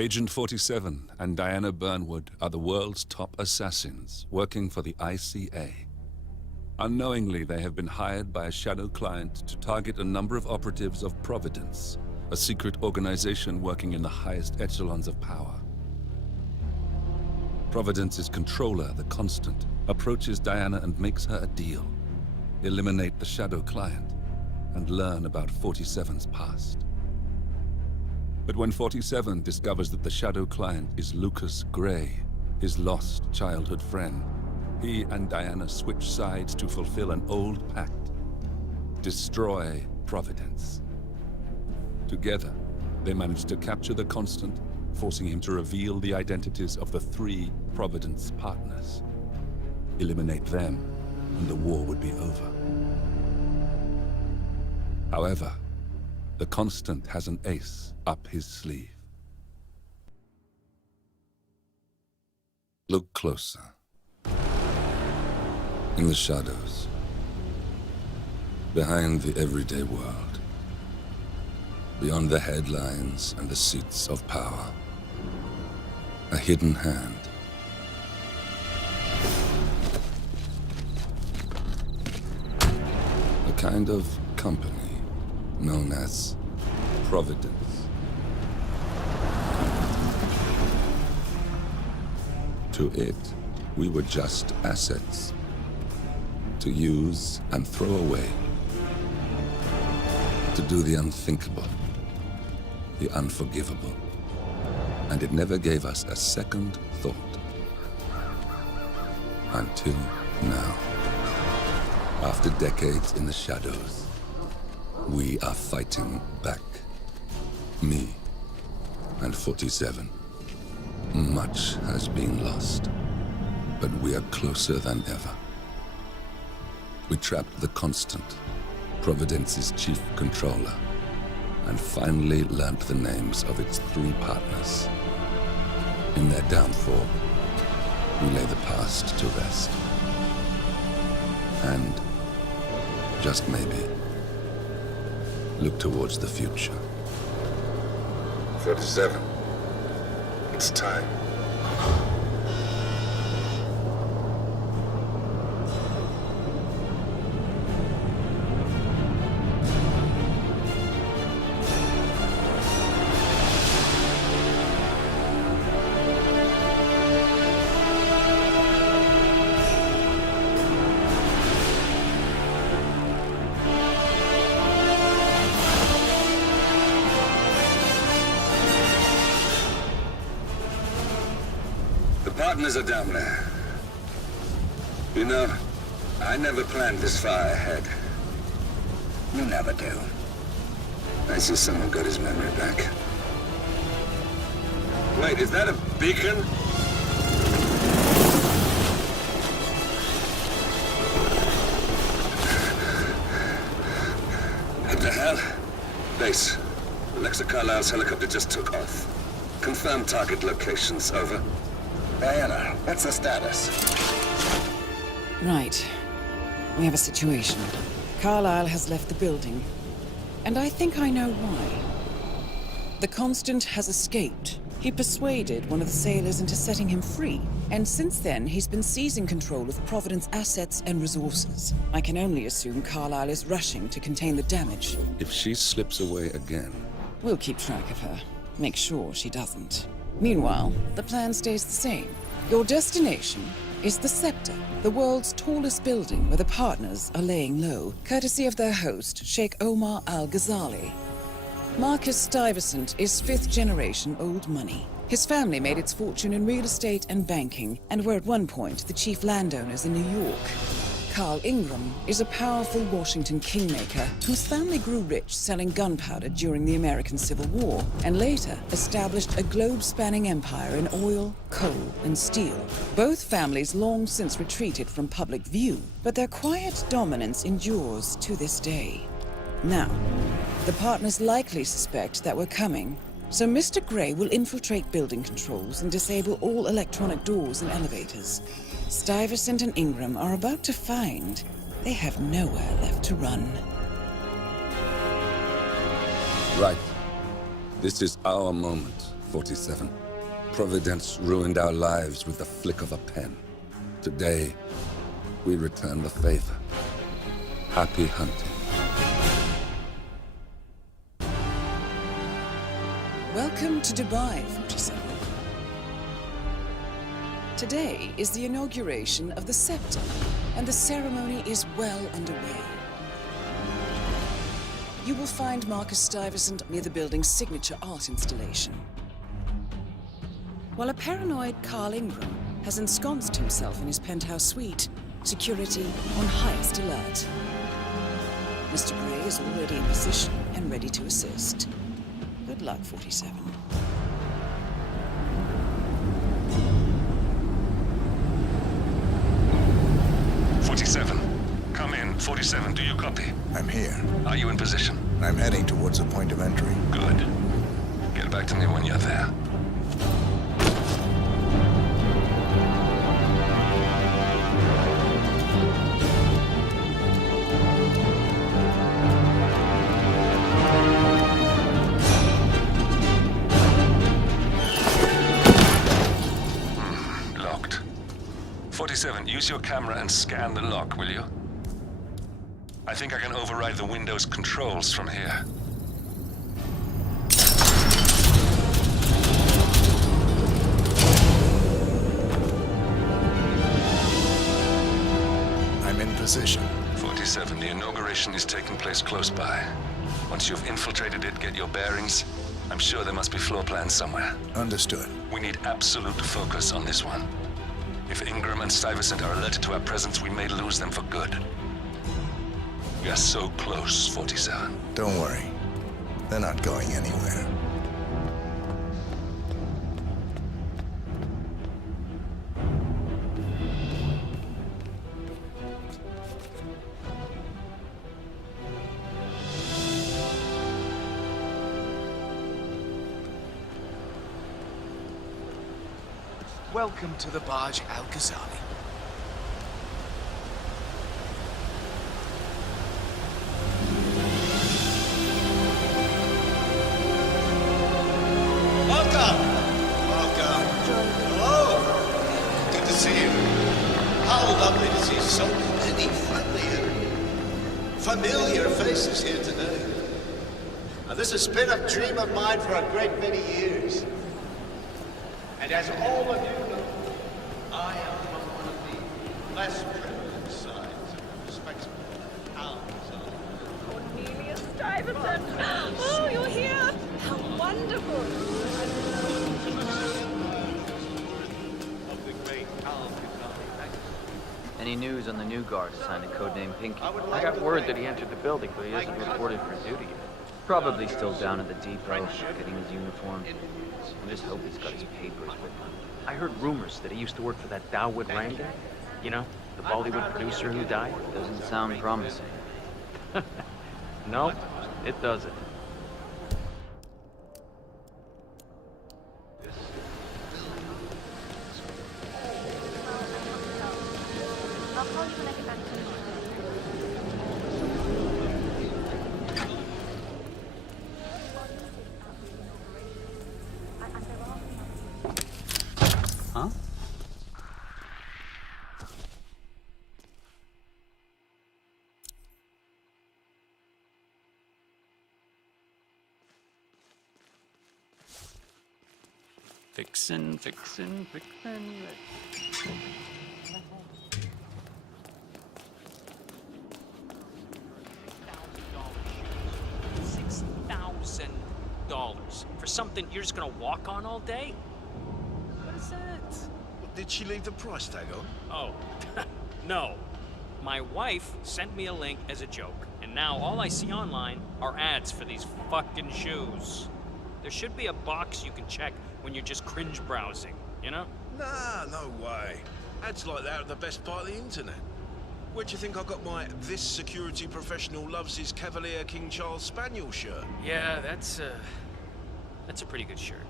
Agent 47 and Diana Burnwood are the world's top assassins working for the ICA. Unknowingly, they have been hired by a shadow client to target a number of operatives of Providence, a secret organization working in the highest echelons of power. Providence's controller, the Constant, approaches Diana and makes her a deal. Eliminate the shadow client and learn about 47's past. But when 47 discovers that the shadow client is Lucas Gray, his lost childhood friend, he and Diana switch sides to fulfill an old pact: destroy Providence. Together, they manage to capture the Constant, forcing him to reveal the identities of the 3 Providence partners. Eliminate them, and the war would be over. However, the Constant has an ace up his sleeve. Look closer. In the shadows, behind the everyday world, beyond the headlines and the seats of power, a hidden hand. A kind of company known as Providence. To it, we were just assets, to use and throw away, to do the unthinkable, the unforgivable, and it never gave us a second thought. Until now. After decades in the shadows, we are fighting back. Me and 47. Much has been lost, but we are closer than ever. We trapped the Constant, Providence's chief controller, and finally learnt the names of its 3 partners. In their downfall, we lay the past to rest. And, just maybe, look towards the future. 47. It's time. Partners are down there. You know, I never planned this far ahead. You never do. I see someone got his memory back. Wait, is that a beacon? What the hell? Base. Alexa Carlisle's helicopter just took off. Confirm target locations, over. Diana, what's the status? Right. We have a situation. Carlisle has left the building. And I think I know why. The Constant has escaped. He persuaded one of the sailors into setting him free. And since then, he's been seizing control of Providence assets and resources. I can only assume Carlisle is rushing to contain the damage. If she slips away again... We'll keep track of her. Make sure she doesn't. Meanwhile, the plan stays the same. Your destination is the Scepter, the world's tallest building where the partners are laying low, courtesy of their host, Sheikh Omar Al-Ghazali. Marcus Stuyvesant is 5th-generation old money. His family made its fortune in real estate and banking, and were at one point the chief landowners in New York. Carl Ingram is a powerful Washington kingmaker whose family grew rich selling gunpowder during the American Civil War, and later established a globe-spanning empire in oil, coal, and steel. Both families long since retreated from public view, but their quiet dominance endures to this day. Now, the partners likely suspect that we're coming, so Mr. Gray will infiltrate building controls and disable all electronic doors and elevators. Stuyvesant and Ingram are about to find they have nowhere left to run. Right. This is our moment. 47. Providence ruined our lives with the flick of a pen. Today, we return the favor. Happy hunting. Welcome to Dubai, 47. Today is the inauguration of the scepter, and the ceremony is well underway. You will find Marcus Stuyvesant near the building's signature art installation. While a paranoid Carl Ingram has ensconced himself in his penthouse suite, security on highest alert. Mr. Gray is already in position and ready to assist. Good luck, 47. Come in. 47, do you copy? I'm here. Are you in position? I'm heading towards the point of entry. Good. Get back to me when you're there. Locked. 47, use your camera and scan the lock, will you? I think I can override the Windows controls from here. I'm in position. 47, the inauguration is taking place close by. Once you've infiltrated it, get your bearings. I'm sure there must be floor plans somewhere. Understood. We need absolute focus on this one. If Ingram and Stuyvesant are alerted to our presence, we may lose them for good. We are so close, 47. Don't worry. They're not going anywhere. Welcome to the barge Al-Ghazali. Welcome! Welcome. Hello! Good to see you. How lovely to see so many friendly and familiar faces here today. Now, this has been a dream of mine for a great many years. And as all of you know, I am from one of the less privileged sides of respectable Al-Ghazali. Cornelius Stuyvesant! Oh, you're here! How wonderful! Of the great Al-Ghazali. Any news on the new guard assigned to codename Pinky? I got word that he entered the building, but he isn't reported for duty yet. Probably still down at the depot, getting his uniform. I just hope he's got his papers with him. I heard rumors that he used to work for that Dawood Rangan. You know, the Bollywood producer who died. Doesn't sound promising. No, it doesn't. I'll call you when I get back to the Huh? Fixin'. $6,000 for something you're just gonna walk on all day? What is it? Did she leave the price tag on? Oh, no. My wife sent me a link as a joke, and now all I see online are ads for these fucking shoes. There should be a box you can check when you're just cringe browsing, you know? Nah, no way. Ads like that are the best part of the internet. Where do you think I got my "This security professional loves his Cavalier King Charles Spaniel" shirt? Yeah, that's a pretty good shirt.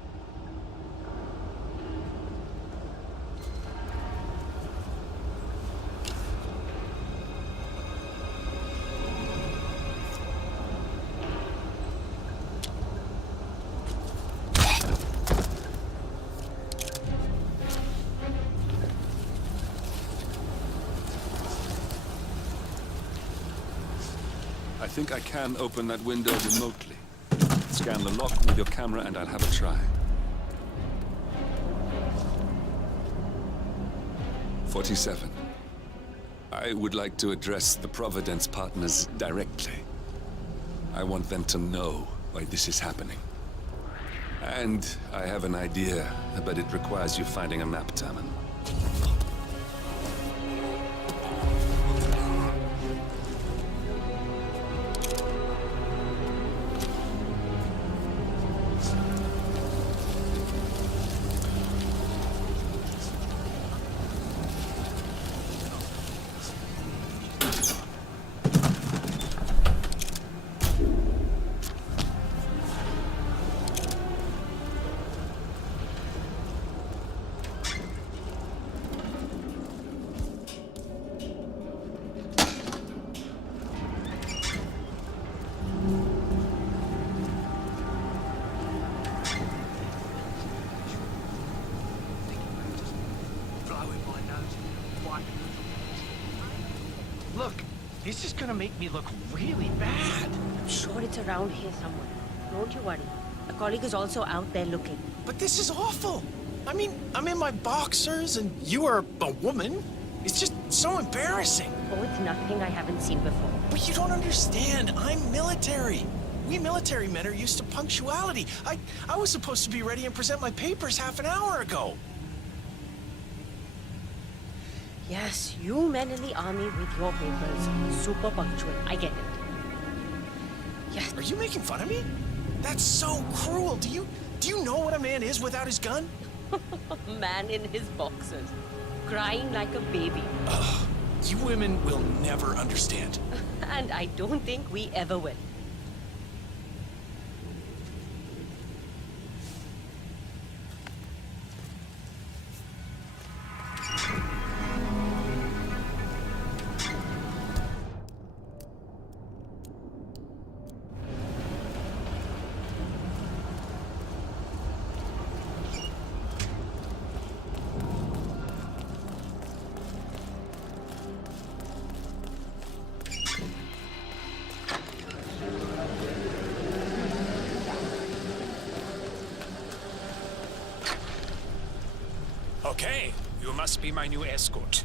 I think I can open that window remotely. Scan the lock with your camera and I'll have a try. 47. I would like to address the Providence partners directly. I want them to know why this is happening. And I have an idea, but it requires you finding a map terminal. Look, this is gonna make me look really bad. I'm sure it's around here somewhere. Don't you worry. A colleague is also out there looking. But this is awful. I mean, I'm in my boxers and you are a woman. It's just so embarrassing. Oh, it's nothing I haven't seen before. But you don't understand. I'm military. We military men are used to punctuality. I was supposed to be ready and present my papers half an hour ago. Yes, you men in the army with your papers. Super punctual. I get it. Yes. Are you making fun of me? That's so cruel. Do you know what a man is without his gun? Man in his boxers. Crying like a baby. Ugh. You women will never understand. And I don't think we ever will. Okay, you must be my new escort.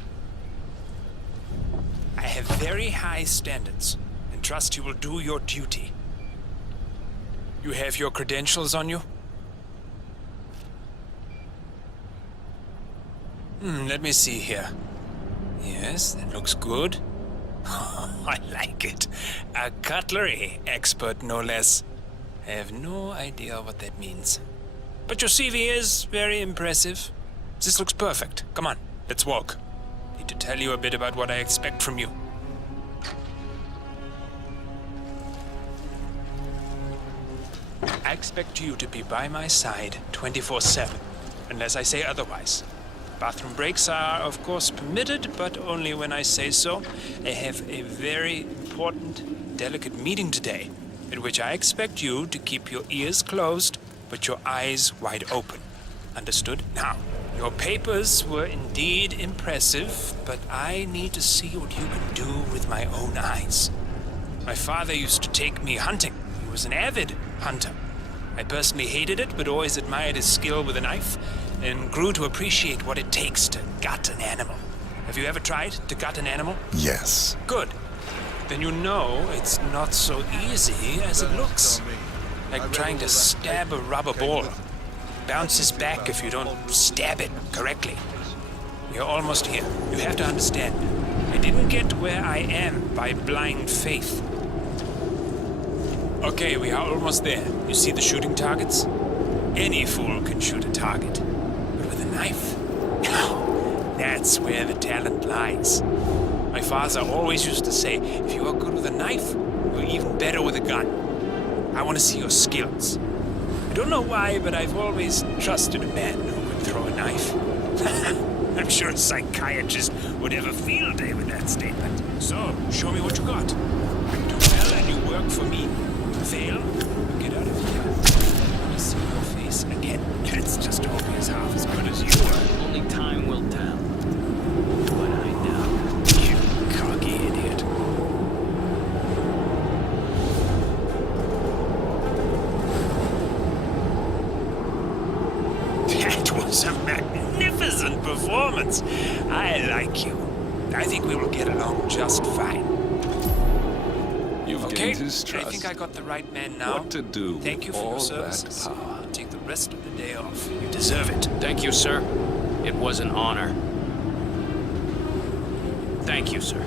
I have very high standards, and trust you will do your duty. You have your credentials on you? Let me see here. Yes, that looks good. I like it. A cutlery expert, no less. I have no idea what that means. But your CV is very impressive. This looks perfect. Come on, let's walk. Need to tell you a bit about what I expect from you. I expect you to be by my side 24/7, unless I say otherwise. Bathroom breaks are, of course, permitted, but only when I say so. I have a very important, delicate meeting today, at which I expect you to keep your ears closed, but your eyes wide open. Understood? Now, your papers were indeed impressive, but I need to see what you can do with my own eyes. My father used to take me hunting. He was an avid hunter. I personally hated it, but always admired his skill with a knife, and grew to appreciate what it takes to gut an animal. Have you ever tried to gut an animal? Yes. Good. Then you know it's not so easy as it looks. Like trying to stab a rubber ball. Bounces back if you don't stab it correctly. We are almost here. You have to understand. I didn't get where I am by blind faith. Okay, we are almost there. You see the shooting targets? Any fool can shoot a target. But with a knife? Now, that's where the talent lies. My father always used to say, if you are good with a knife, you're even better with a gun. I want to see your skills. I don't know why, but I've always trusted a man who could throw a knife. I'm sure a psychiatrist would have a field day with that statement. So, show me what you got. Do well and you work for me. Fail, get out of here. I want to see your face again. It's just always half as good as you were. Only time will tell. What I know. You cocky idiot. I think we will get along just fine. You've Okay, gained his trust. I think I got the right man now. What to do Thank you with for your all services. that power? I'll take the rest of the day off. You deserve it. Thank you, sir. It was an honor. Thank you, sir.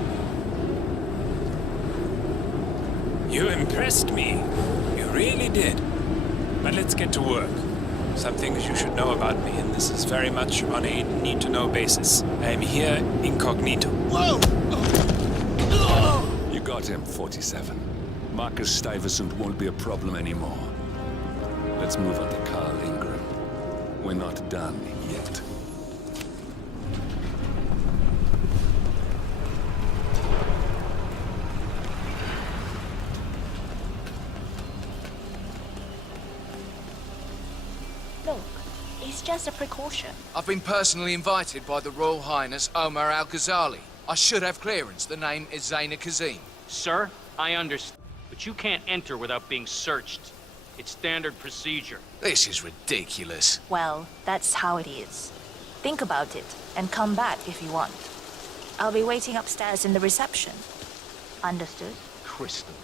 You impressed me. You really did. But let's get to work. Some things you should know about me, and this is very much on a need-to-know basis. I am here incognito. Whoa! You got him, 47. Marcus Stuyvesant won't be a problem anymore. Let's move on to Carl Ingram. We're not done yet. Look, it's just a precaution. I've been personally invited by the Royal Highness Omar Al-Ghazali. I should have clearance. The name is Zaina Kazim. Sir, I understand, but you can't enter without being searched. It's standard procedure. This is ridiculous. Well, that's how it is. Think about it, and come back if you want. I'll be waiting upstairs in the reception. Understood? Crystal.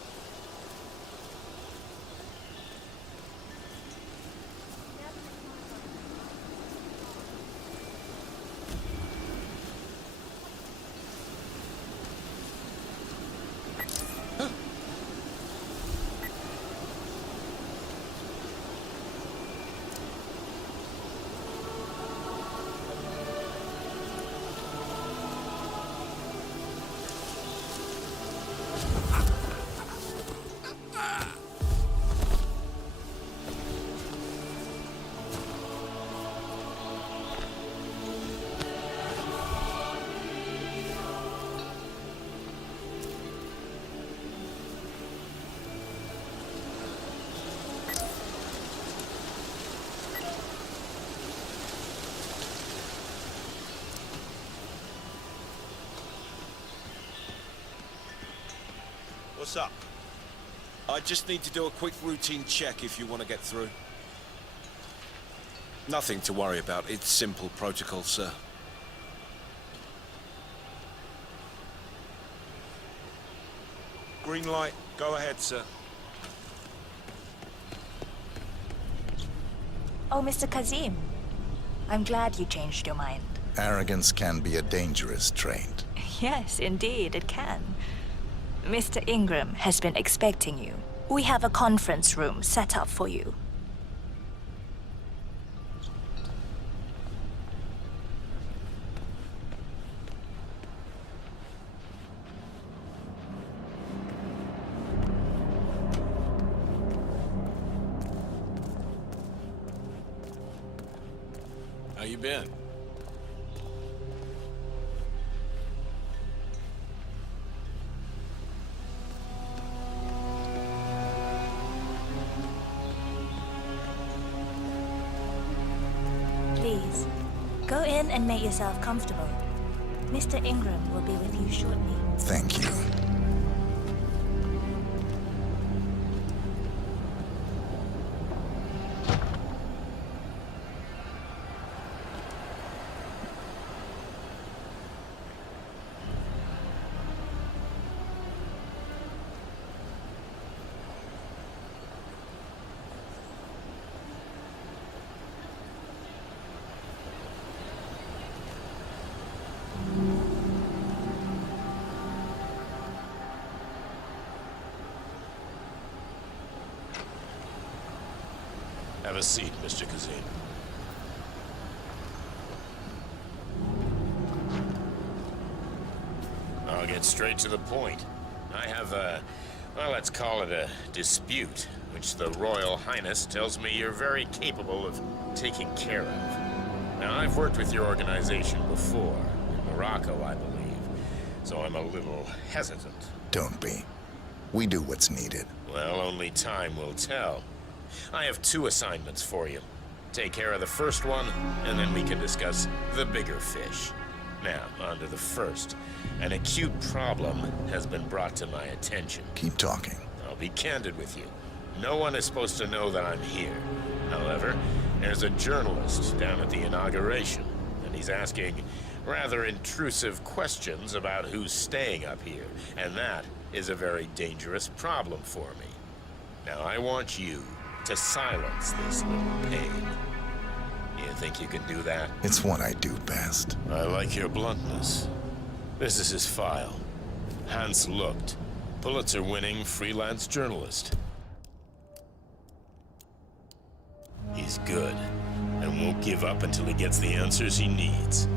What's up? I just need to do a quick routine check if you want to get through. Nothing to worry about. It's simple protocol, sir. Green light. Go ahead, sir. Oh, Mr. Kazim. I'm glad you changed your mind. Arrogance can be a dangerous trait. Yes, indeed, it can. Mr. Ingram has been expecting you. We have a conference room set up for you. How you been? Please, go in and make yourself comfortable. Mr. Ingram will be with you shortly. Thank you. Have a seat, Mr. Kazim. I'll get straight to the point. I have a, well, let's call it a dispute, which the Royal Highness tells me you're very capable of taking care of. Now, I've worked with your organization before, in Morocco, I believe, so I'm a little hesitant. Don't be. We do what's needed. Well, only time will tell. I have 2 assignments for you. Take care of the first one, and then we can discuss the bigger fish. Now, on to the first. An acute problem has been brought to my attention. Keep talking. I'll be candid with you. No one is supposed to know that I'm here. However, there's a journalist down at the inauguration, and he's asking rather intrusive questions about who's staying up here, and that is a very dangerous problem for me. Now I want you to silence this little pain. You think you can do that? It's what I do best. I like your bluntness. This is his file. Hans Lucht, Pulitzer-winning freelance journalist. He's good, and won't give up until he gets the answers he needs.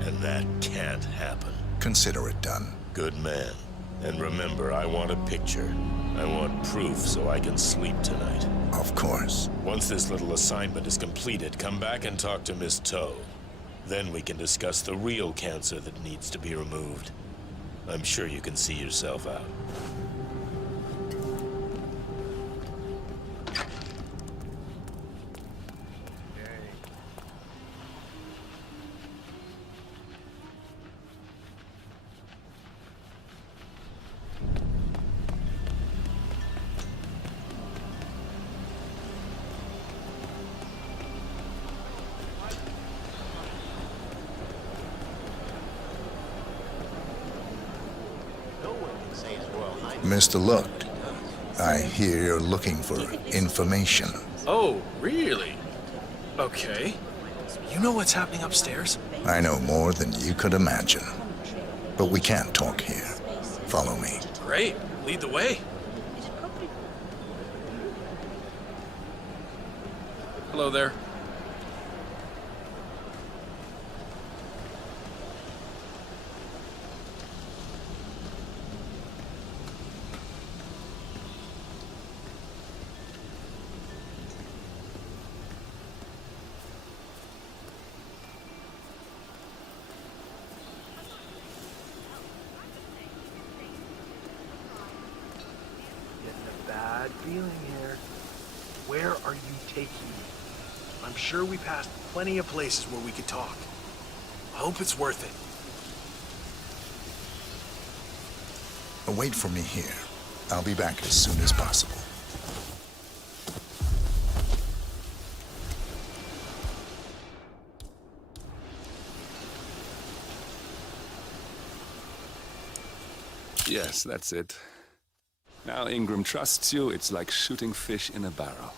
And that can't happen. Consider it done. Good man. And remember, I want a picture. I want proof so I can sleep tonight. Of course. Once this little assignment is completed, come back and talk to Miss Toe. Then we can discuss the real cancer that needs to be removed. I'm sure you can see yourself out. Mr. Lucht, I hear you're looking for information. Oh, really? Okay. You know what's happening upstairs? I know more than you could imagine. But we can't talk here. Follow me. Great. Lead the way. Hello there. Bad feeling here. Where are you taking me? I'm sure we passed plenty of places where we could talk. I hope it's worth it. Wait for me here. I'll be back as soon as possible. Yes, that's it. Now Ingram trusts you, it's like shooting fish in a barrel.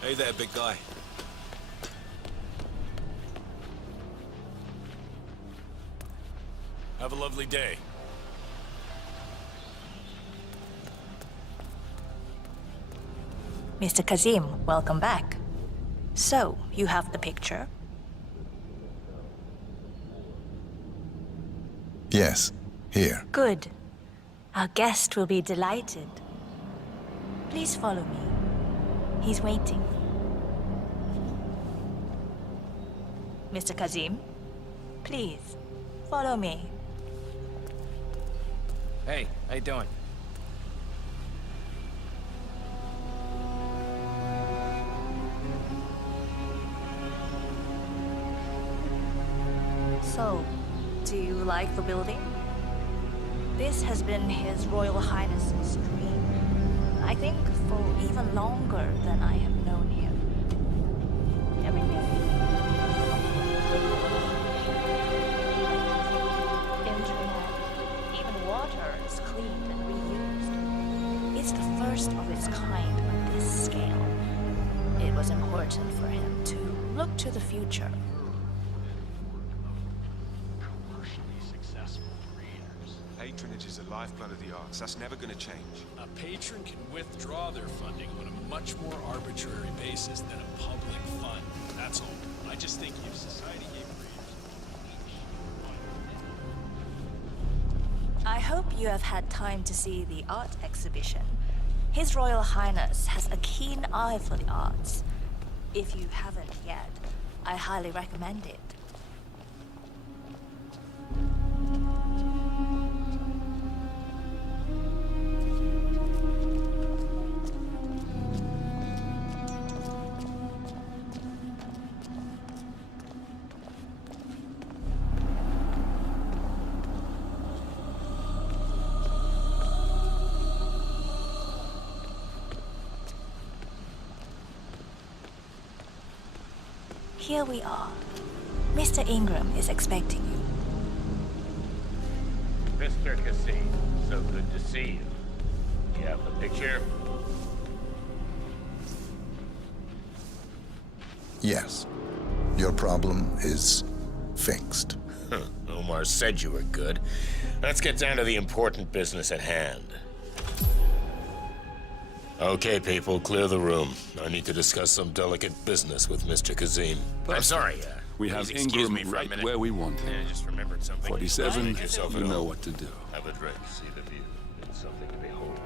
Hey there, big guy. Have a lovely day. Mr. Kazim, welcome back. So, you have the picture? Yes, here. Good. Our guest will be delighted. Please follow me. He's waiting. Mr. Kazim, please, follow me. Hey, how you doing? So, do you like the building? This has been His Royal Highness's dream. I think for even longer than I have known him. Everything. Internet, even water is cleaned and reused. It's the first of its kind on this scale. It was important for him to look to the future. Patronage is the lifeblood of the arts. That's never going to change. A patron can withdraw their funding on a much more arbitrary basis than a public fund. That's all. I just think if society gave I hope you have had time to see the art exhibition. His Royal Highness has a keen eye for the arts. If you haven't yet, I highly recommend it. here we are. Mr. Ingram is expecting you. Mr. Cassim, so good to see you. You have the picture? Yes. Your problem is fixed. Omar said you were good. Let's get down to the important business at hand. Okay, people, clear the room. I need to discuss some delicate business with Mr. Cassim. I'm sorry, we have please excuse Ingram me for a right minute. where we want him. I just remembered something. 47, Make yourself you at know home. what to do. Have a drink, see the view. It's something to behold.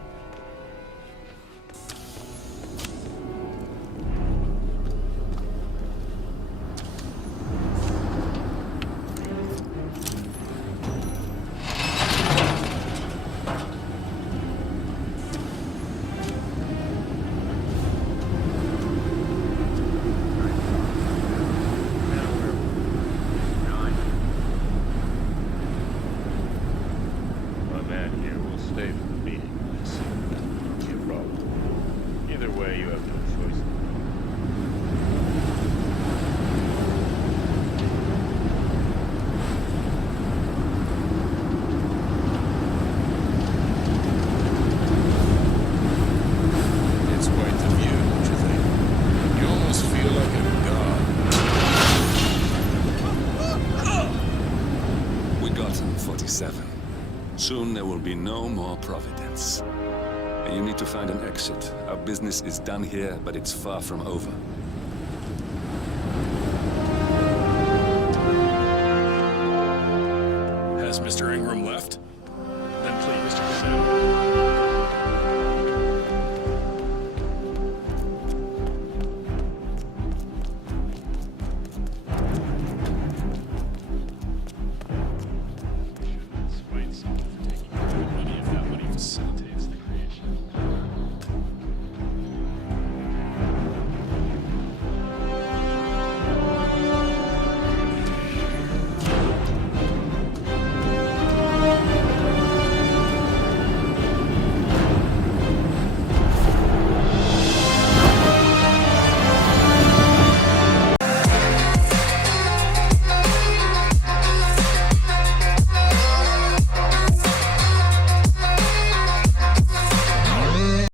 My man here will stay for the meeting, I see. Not be a problem. Either way, you have no choice. It's quite the view, don't you think? You almost feel like a god. We got him, 47. Soon there will be no more Providence. And you need to find an exit. Our business is done here, but it's far from over. Has Mr. Ingram left?